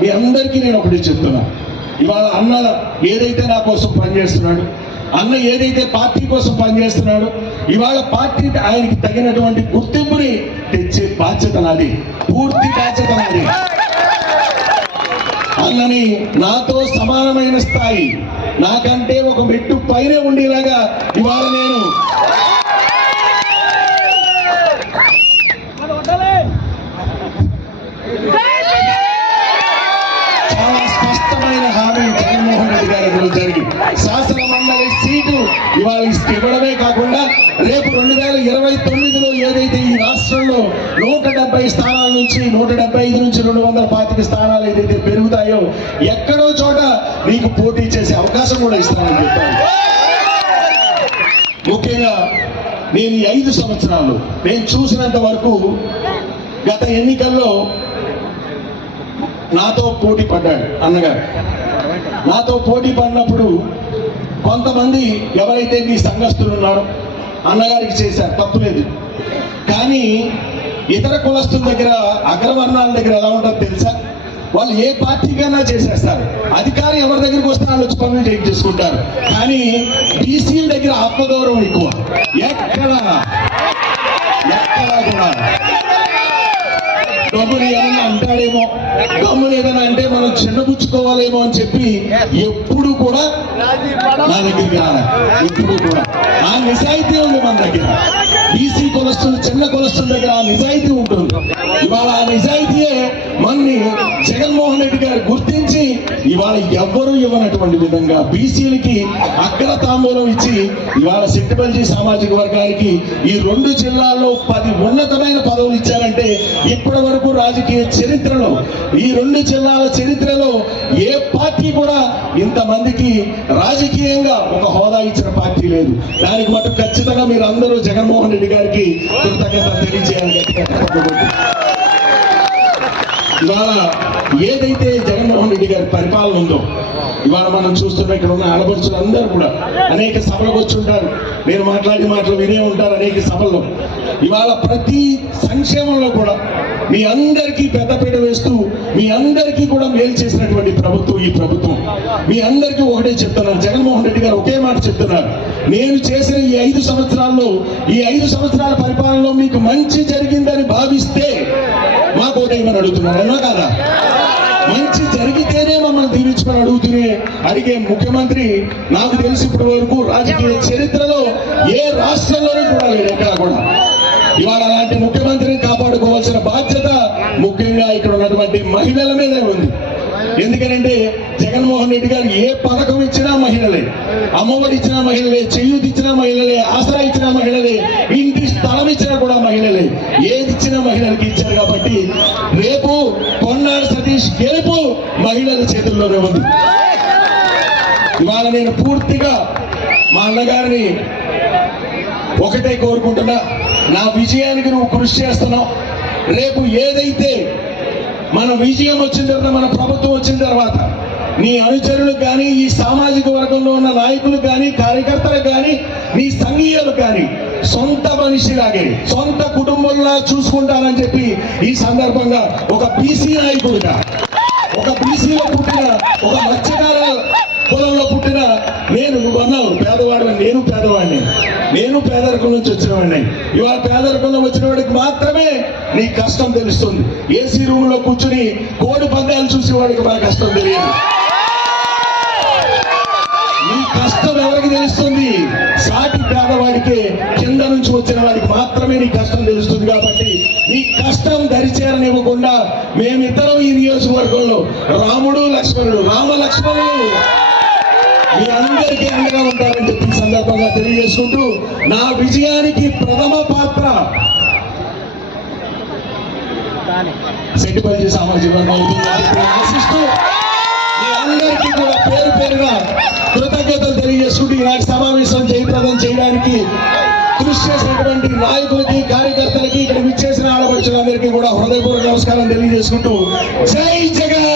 మీ అందరికీ నేను ఒకటి చెప్తున్నా. ఇవాళ అన్న ఏదైతే నా కోసం పనిచేస్తున్నాడు అన్న ఏదైతే పార్టీ కోసం పనిచేస్తున్నాడు ఇవాళ పార్టీ ఆయనకి తగినటువంటి గుర్తింపుని తెచ్చే బాధ్యత నాది. పూర్తి బాధ్యత నాది. అన్నని నాతో సమానమైన స్థాయి నాకంటే ఒక మెట్టు పైన ఉండేలాగా ఇవాళ నేను ఇవాళ ఇవ్వడమే కాకుండా రేపు రెండు వేల ఇరవై తొమ్మిదిలో ఏదైతే ఈ రాష్ట్రంలో నూట డెబ్బై స్థానాల నుంచి నూట డెబ్బై ఐదు నుంచి రెండు వందల పాతిక స్థానాలు ఏదైతే పెరుగుతాయో ఎక్కడో చోట మీకు పోటీ చేసే అవకాశం కూడా ఇస్తానని చెప్పాను ముఖ్యంగా నేను ఐదు సంవత్సరాలు నేను చూసినంత వరకు గత ఎన్నికల్లో నాతో పోటీ పడ్డాడు అన్నగారు. నాతో పోటీ పడినప్పుడు కొంతమంది ఎవరైతే మీ సంఘస్థులు ఉన్నారో అన్నగారికి చేశారు తప్పులేదు కానీ ఇతర కులస్తుల దగ్గర అగ్రవర్ణాల దగ్గర ఎలా ఉంటుందో తెలుసా? వాళ్ళు ఏ పార్టీకైనా చేసేస్తారు. అధికారం ఎవరి దగ్గరికి వస్తే వాళ్ళు వచ్చి పనులు చేయించేసుకుంటారు కానీ బీసీల దగ్గర ఆత్మగౌరవం ఎక్కువ. ఎక్కడ? ఎక్కడ కూడా. డబ్బులు ఏమన్నా అంటాడేమో. గమ్మున ఏదైనా అంటే మనం చిన్నపుచ్చుకోవాలేమో అని చెప్పి ఎప్పుడు కూడా నా దగ్గర ఎప్పుడు కూడా. ఆ నిజాయితీ ఉంది మన దగ్గర. బీసీ కొలస్తులు చిన్న కొలస్తుల దగ్గర ఆ నిజాయితీ ఉంటుంది. ఇవాళ ఆ నిజాయితీయే మన్ని జగన్మోహన్ రెడ్డి గారు గుర్తించి ఇవాళ ఎవ్వరూ ఇవ్వనటువంటి విధంగా బీసీలకి అగ్ర తాంబూలం ఇచ్చి ఇవాళ సిట్టుబల్జీ సామాజిక వర్గానికి ఈ రెండు జిల్లాల్లో పది ఉన్నతమైన పదవులు ఇచ్చారంటే ఇప్పటి వరకు రాజకీయ చరిత్రలో ఈ రెండు జిల్లాల చరిత్రలో ఏ పార్టీ కూడా ఇంతమందికి రాజకీయంగా ఒక హోదా ఇచ్చిన పార్టీ లేదు. దానికి మటు ఖచ్చితంగా మీరు అందరూ జగన్మోహన్ రెడ్డి గారికి కృతజ్ఞత తెలియజేయాలి. ఇవాళ ఏదైతే జగన్మోహన్ రెడ్డి గారి పరిపాలన ఉందో ఇవాళ మనం చూస్తున్న ఇక్కడ ఉన్న ఆడపడుచులందరూ కూడా అనేక సభలకు వచ్చుంటారు నేను మాట్లాడి మాటలు వినే ఉంటారు అనేక సభల్లో. ఇవాళ ప్రతి సంక్షేమంలో కూడా మీ అందరికీ పెద్దపీట వేస్తూ మీ అందరికీ కూడా మేలు చేసినటువంటి ప్రభుత్వం ఈ ప్రభుత్వం. మీ అందరికీ ఒకటే చెప్తున్నారు. జగన్మోహన్ రెడ్డి గారు ఒకే మాట చెప్తున్నారు. నేను చేసిన ఈ ఐదు సంవత్సరాల్లో ఈ ఐదు సంవత్సరాల పరిపాలనలో మీకు మంచి జరిగిందని భావిస్తే మాకు ఓటేయమని అడుగుతున్నారు? అన్నా కాదా? మంచి జరిగితేనే మమ్మల్ని దీవించమని అడుగుతూనే అడిగే ముఖ్యమంత్రి నాకు తెలిసి ఇప్పటి వరకు రాజకీయ చరిత్రలో ఏ రాష్ట్రంలోనూ కూడా లేదు ఎక్కడ కూడా. ఇవాళ అలాంటి ముఖ్యమంత్రిని కాపాడుకోవాల్సిన బాధ్యత ముఖ్యంగా ఇక్కడ ఉన్నటువంటి మహిళల మీదే ఉంది. ఎందుకనంటే జగన్మోహన్ రెడ్డి గారు ఏ పథకం ఇచ్చినా మహిళలే అమ్మఒడి ఇచ్చినా మహిళలే చేయూతి ఇచ్చినా మహిళలే ఆసరా ఇచ్చినా మహిళలే ఇంటి స్థలం ఇచ్చినా కూడా మహిళలే ఏది ఇచ్చినా మహిళలకి ఇచ్చారు కాబట్టి కొన్నాడు గెలుపు మహిళల చేతుల్లోనే ఉంది. ఇవాళ నేను పూర్తిగా మా అన్నగారిని ఒకటే కోరుకుంటున్నా నా విజయానికి నువ్వు కృషి చేస్తున్నావు. రేపు ఏదైతే మన విజయం వచ్చిన తర్వాత మన ప్రభుత్వం వచ్చిన తర్వాత నీ అనుచరులకు కానీ ఈ సామాజిక వర్గంలో ఉన్న నాయకులు కానీ కార్యకర్తలు కానీ నీ సంఘీయులు కానీ సొంత మనిషిలాగే సొంత కుటుంబంలా చూసుకుంటానని చెప్పి ఈ సందర్భంగా ఒక బీసీ నాయకుడిగా ఒక బీసీలో పుట్టిన ఒక మత్స్యకార కులంలో పుట్టిన నేను నువ్వు అన్నావు పేదవాడిని నేను పేదవాడిని. నేను పేదరికం నుంచి వచ్చినవాడిని. ఇవాళ పేదరికంలో వచ్చిన వాడికి మాత్రమే నీ కష్టం తెలుస్తుంది. ఏసీ రూమ్లో కూర్చుని కోడి పందాలు చూసేవాడికి మన కష్టం తెలియదు. కష్టం ఎవరికి తెలుస్తుంది? సాటి పేదవాడికే కింద నుంచి వచ్చిన వాడికి మాత్రమే నీ కష్టం తెలుస్తుంది కాబట్టి నీ కష్టం దరిచేరనివ్వకుండా మేమిద్దరం ఈ నియోజకవర్గంలో రాముడు లక్ష్మణుడు రామ లక్ష్మణుడు మీ అందరికీ అండగా ఉంటారని చెప్పి సందర్భంగా తెలియజేసుకుంటూ నా విజయానికి ప్రథమ పాత్ర సెట్టిపల్లి సామాజిక వర్గం అవుతుందని ఆశిస్తూ మీ అందరికీ కూడా ఈనాటి సమావేశం జయప్రదం చేయడానికి కృషి చేసినటువంటి నాయకులకి కార్యకర్తలకి ఇక్కడ విచ్చేసిన ఆడపడుచులందరికీ కూడా హృదయపూర్వక నమస్కారం తెలియజేసుకుంటూ జై జగన్!